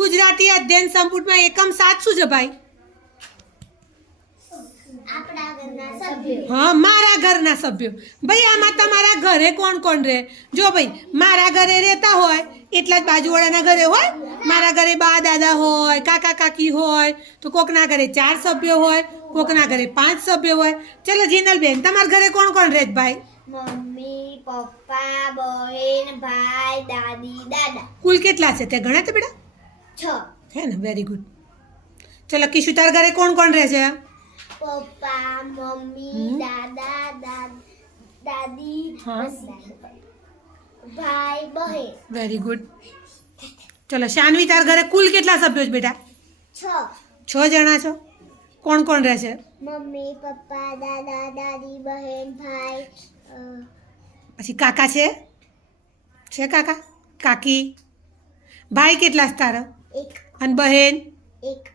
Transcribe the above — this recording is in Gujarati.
ગુજરાતી અધ્યયન સંપુટમાં એકમ 7 શું છે ભાઈ? આપણા ઘરના સભ્યો. હા, મારા ઘરના સભ્યો. ભાઈ આમાં તમારા ઘરે કોણ કોણ રહે? જો ભાઈ મારા ઘરે રહેતા હોય એટલા જ બાજુવાળાના ઘરે હોય. મારા ઘરે બા દાદા હોય, કાકા કાકી હોય, તો કોકના ઘરે 4 સભ્યો હોય, કોકના ઘરે 5 સભ્યો હોય. ચલો જીનલબેન, તમારા ઘરે કોણ કોણ રહે ભાઈ? મમ્મી, પપ્પા, બહેન, ભાઈ, દાદી, દાદા. કુલ કેટલા છે તે ગણા તો બેટા? 6. હે ને, વેરી ગુડ. ચલો કિશુ, તારા ઘરે કોણ કોણ રહે છે? પપ્પા, મમ્મી, દાદા, દાદી, હા. ભાઈ, બહેન. Very good. ચલો શાનવી, તારા ઘરે કુલ કેટલા સભ્યો છે બેટા? 6. 6 જણા છો. કોણ કોણ રહે છે? મમ્મી, પપ્પા, દાદા, દાદી, બહેન, ભાઈ. પછી કાકા છે કાકા કાકી? ભાઈ કેટલા છે તારા? 1. અને બહેન? 1.